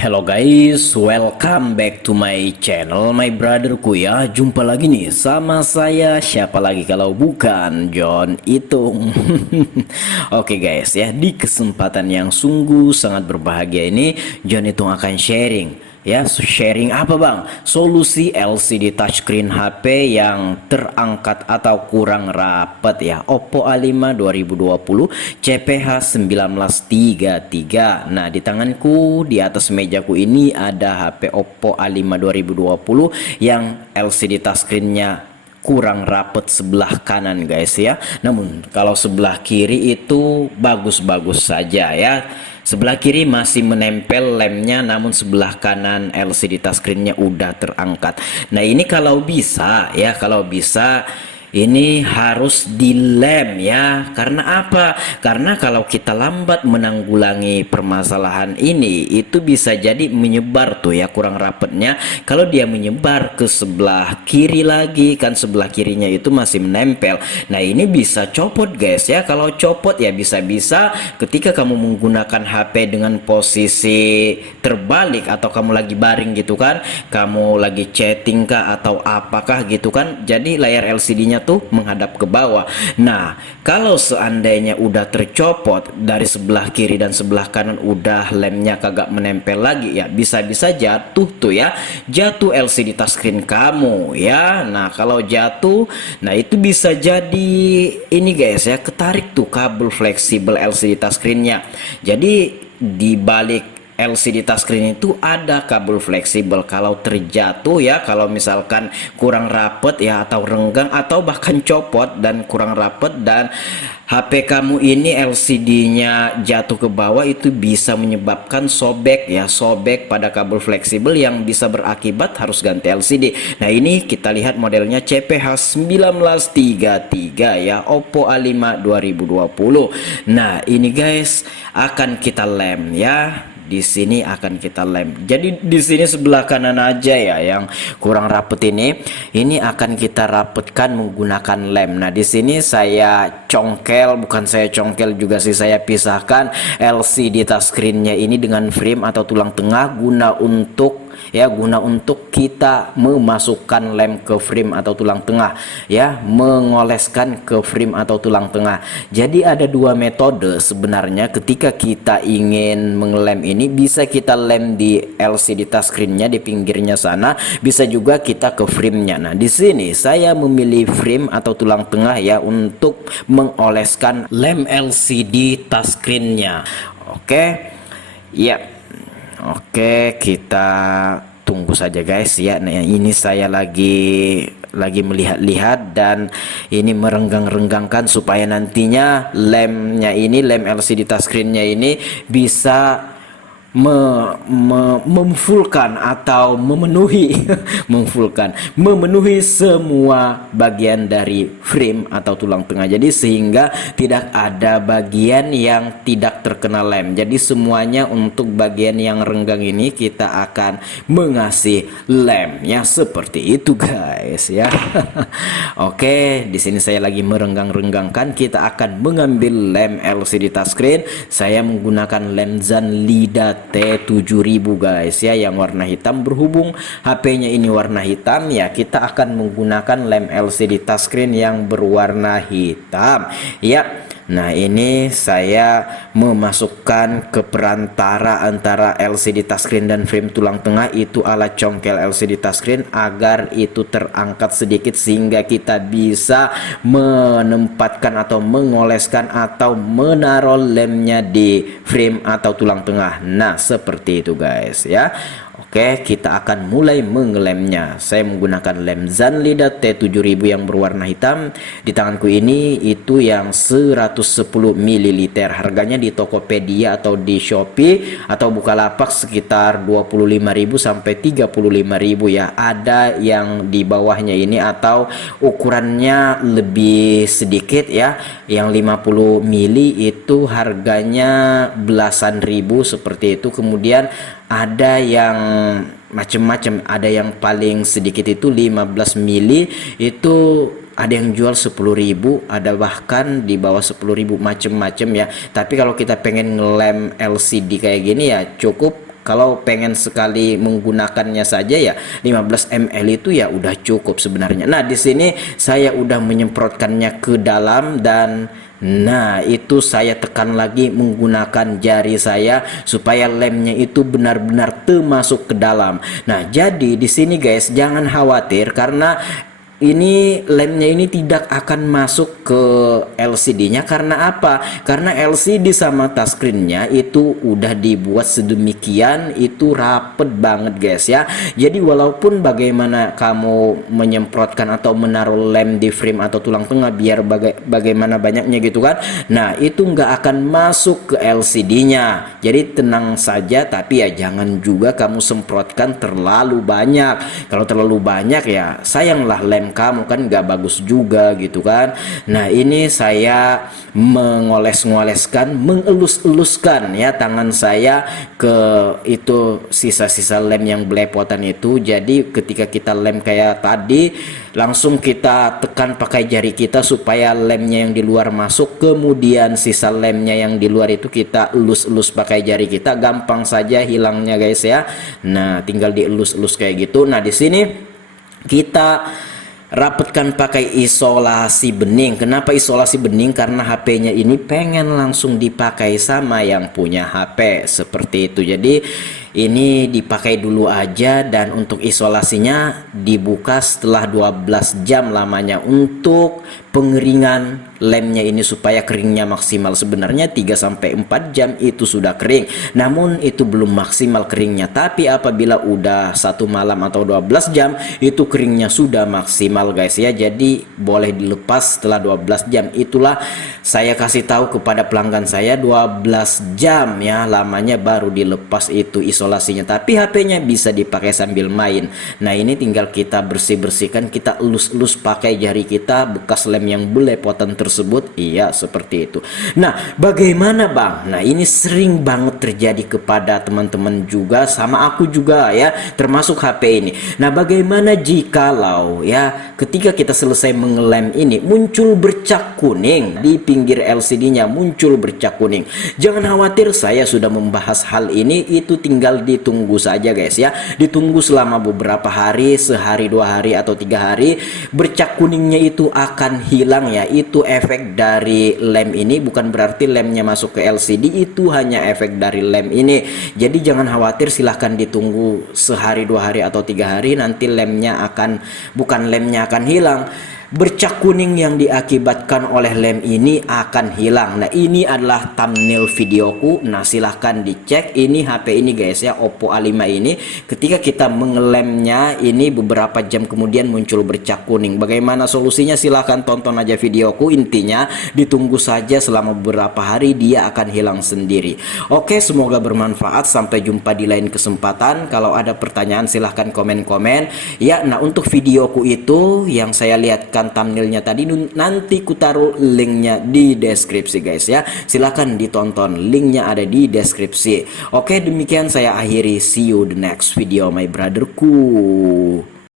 Hello guys, welcome back to my channel, my brotherku ya. Jumpa lagi nih sama saya, siapa lagi kalau bukan John Itung. Oke guys ya, di kesempatan yang sungguh sangat berbahagia ini John Itung akan sharing. Ya, sharing apa bang? Solusi LCD touchscreen HP yang terangkat atau kurang rapat ya. Oppo A5 2020 CPH 1933. Nah, di tanganku di atas mejaku ini ada HP Oppo A5 2020 yang LCD touchscreennya kurang rapet sebelah kanan guys ya. Namun kalau sebelah kiri itu bagus-bagus saja ya. Sebelah kiri masih menempel lemnya, namun sebelah kanan LCD touchscreennya udah terangkat. Nah ini kalau bisa ya, kalau bisa ini harus dilem ya. Karena apa? Karena kalau kita lambat menanggulangi permasalahan ini, itu bisa jadi menyebar tuh ya, kurang rapatnya. Kalau dia menyebar ke sebelah kiri lagi, kan sebelah kirinya itu masih menempel. Nah ini bisa copot guys ya. Kalau copot ya bisa-bisa ketika kamu menggunakan HP dengan posisi terbalik, atau kamu lagi baring gitu kan, kamu lagi chatting kah atau apakah gitu kan, jadi layar LCD-nya tuh menghadap ke bawah. Nah kalau seandainya udah tercopot dari sebelah kiri dan sebelah kanan, udah lemnya kagak menempel lagi ya, bisa-bisa jatuh tuh ya, jatuh LCD touchscreen kamu ya. Nah kalau jatuh, nah itu bisa jadi ini guys ya, ketarik tuh kabel fleksibel LCD touchscreennya. Jadi di balik LCD touchscreen itu ada kabel fleksibel. Kalau terjatuh ya, kalau misalkan kurang rapet ya, atau renggang, atau bahkan copot dan kurang rapet, dan HP kamu ini LCD-nya jatuh ke bawah, itu bisa menyebabkan sobek ya, sobek pada kabel fleksibel yang bisa berakibat harus ganti LCD. Nah ini kita lihat modelnya CPH 1933 ya, Oppo A5 2020. Nah ini guys akan kita lem ya. Di sini akan kita lem. Jadi di sini sebelah kanan aja ya yang kurang rapet ini akan kita rapetkan menggunakan lem. Nah di sini saya congkel, bukan saya congkel juga sih, saya pisahkan LCD touchscreennya ini dengan frame atau tulang tengah guna untuk kita memasukkan lem ke frame atau tulang tengah ya, mengoleskan ke frame atau tulang tengah. Jadi ada dua metode sebenarnya ketika kita ingin mengelem ini. Bisa kita lem di LCD touchscreennya di pinggirnya sana, bisa juga kita ke framenya. Nah di sini saya memilih frame atau tulang tengah ya untuk mengoleskan lem LCD touchscreennya. Oke ya, oke kita tunggu saja guys ya. Nah ini saya lagi melihat-lihat dan ini merenggang-renggangkan supaya nantinya lemnya ini, lem LCD touchscreennya ini bisa memfullkan atau memenuhi memenuhi semua bagian dari frame atau tulang tengah. Jadi sehingga tidak ada bagian yang tidak terkena lem. Jadi semuanya untuk bagian yang renggang ini kita akan mengasih lem ya, seperti itu guys ya. Oke, di sini saya lagi merenggang-renggangkan. Kita akan mengambil lem LCD touchscreen. Saya menggunakan lem Zanlida T7000 guys ya, yang warna hitam. Berhubung HP-nya ini warna hitam ya, kita akan menggunakan lem LCD touchscreen yang berwarna hitam ya. Nah ini saya memasukkan ke perantara antara LCD touchscreen dan frame tulang tengah itu alat congkel LCD touchscreen agar itu terangkat sedikit, sehingga kita bisa menempatkan atau mengoleskan atau menaruh lemnya di frame atau tulang tengah. Nah seperti itu guys ya. Oke, kita akan mulai mengelemnya. Saya menggunakan lem Zanlida T7000 yang berwarna hitam. Di tanganku ini itu yang 110 ml. Harganya di Tokopedia atau di Shopee atau Bukalapak sekitar 25.000 sampai 35.000 ya. Ada yang di bawahnya ini atau ukurannya lebih sedikit ya. Yang 50 ml itu harganya belasan ribu seperti itu. Kemudian ada yang macam-macam, ada yang paling sedikit itu 15 mili itu ada yang jual 10.000, ada bahkan di bawah 10.000, macam-macam ya. Tapi kalau kita pengen ngelem LCD kayak gini ya cukup kalau pengen sekali menggunakannya saja ya 15 ml itu ya udah cukup sebenarnya. Nah, di sini saya udah menyemprotkannya ke dalam dan nah, itu saya tekan lagi menggunakan jari saya supaya lemnya itu benar-benar termasuk ke dalam. Nah, jadi di sini guys, jangan khawatir karena ini lemnya ini tidak akan masuk ke LCD-nya. Karena apa? Karena LCD sama touchscreen-nya itu udah dibuat sedemikian, itu rapet banget guys ya. Jadi walaupun bagaimana kamu menyemprotkan atau menaruh lem di frame atau tulang tengah biar bagaimana banyaknya gitu kan, nah itu nggak akan masuk ke LCD-nya. Jadi tenang saja, tapi ya jangan juga kamu semprotkan terlalu banyak. Kalau terlalu banyak ya sayanglah lem kamu, kan nggak bagus juga gitu kan. Nah, ini saya mengoles-ngoleskan, mengelus-eluskan ya tangan saya ke itu sisa-sisa lem yang belepotan itu. Jadi ketika kita lem kayak tadi, langsung kita tekan pakai jari kita supaya lemnya yang di luar masuk, kemudian sisa lemnya yang di luar itu kita elus-elus pakai jari kita, gampang saja hilangnya guys ya. Nah, tinggal dielus-elus kayak gitu. Nah, di sini kita rapetkan pakai isolasi bening. Kenapa isolasi bening? Karena HP-nya ini pengen langsung dipakai sama yang punya HP seperti itu. Jadi ini dipakai dulu aja, dan untuk isolasinya dibuka setelah 12 jam lamanya untuk pengeringan lemnya ini supaya keringnya maksimal. Sebenarnya 3-4 jam itu sudah kering, namun itu belum maksimal keringnya. Tapi apabila udah 1 malam atau 12 jam itu keringnya sudah maksimal guys ya. Jadi boleh dilepas setelah 12 jam. Itulah saya kasih tahu kepada pelanggan saya, 12 jam ya lamanya baru dilepas itu isolasinya. Tapi HP-nya bisa dipakai sambil main. Nah, ini tinggal kita bersih-bersihkan, kita elus-elus pakai jari kita bekas lem yang belepotan tersebut. Iya, seperti itu. Nah, bagaimana Bang? Nah, ini sering banget terjadi kepada teman-teman juga, sama aku juga ya, termasuk HP ini. Nah, bagaimana jikalau ya ketika kita selesai mengelem ini muncul bercak kuning di pinggir LCD-nya, muncul bercak kuning. Jangan khawatir, saya sudah membahas hal ini, itu tinggal ditunggu saja guys ya. Ditunggu selama beberapa hari, sehari, 2 hari atau 3 hari, bercak kuningnya itu akan hilang ya. Itu efek dari lem ini, bukan berarti lemnya masuk ke LCD, itu hanya efek dari lem ini. Jadi jangan khawatir, silahkan ditunggu sehari, 2 hari atau 3 hari, nanti lemnya akan, bukan lemnya akan hilang, bercak kuning yang diakibatkan oleh lem ini akan hilang. Nah, ini adalah thumbnail videoku. Nah, silahkan dicek. Ini HP ini guys ya, Oppo A5 ini. Ketika kita mengelemnya ini beberapa jam kemudian muncul bercak kuning. Bagaimana solusinya? Silahkan tonton aja videoku. Intinya ditunggu saja selama beberapa hari, dia akan hilang sendiri. Oke, semoga bermanfaat. Sampai jumpa di lain kesempatan. Kalau ada pertanyaan silahkan komen-komen ya. Nah, untuk videoku itu yang saya lihatkan thumbnailnya tadi, nanti ku taruh linknya di deskripsi guys ya. Silahkan ditonton, linknya ada di deskripsi. Oke, demikian saya akhiri. See you the next video my brotherku.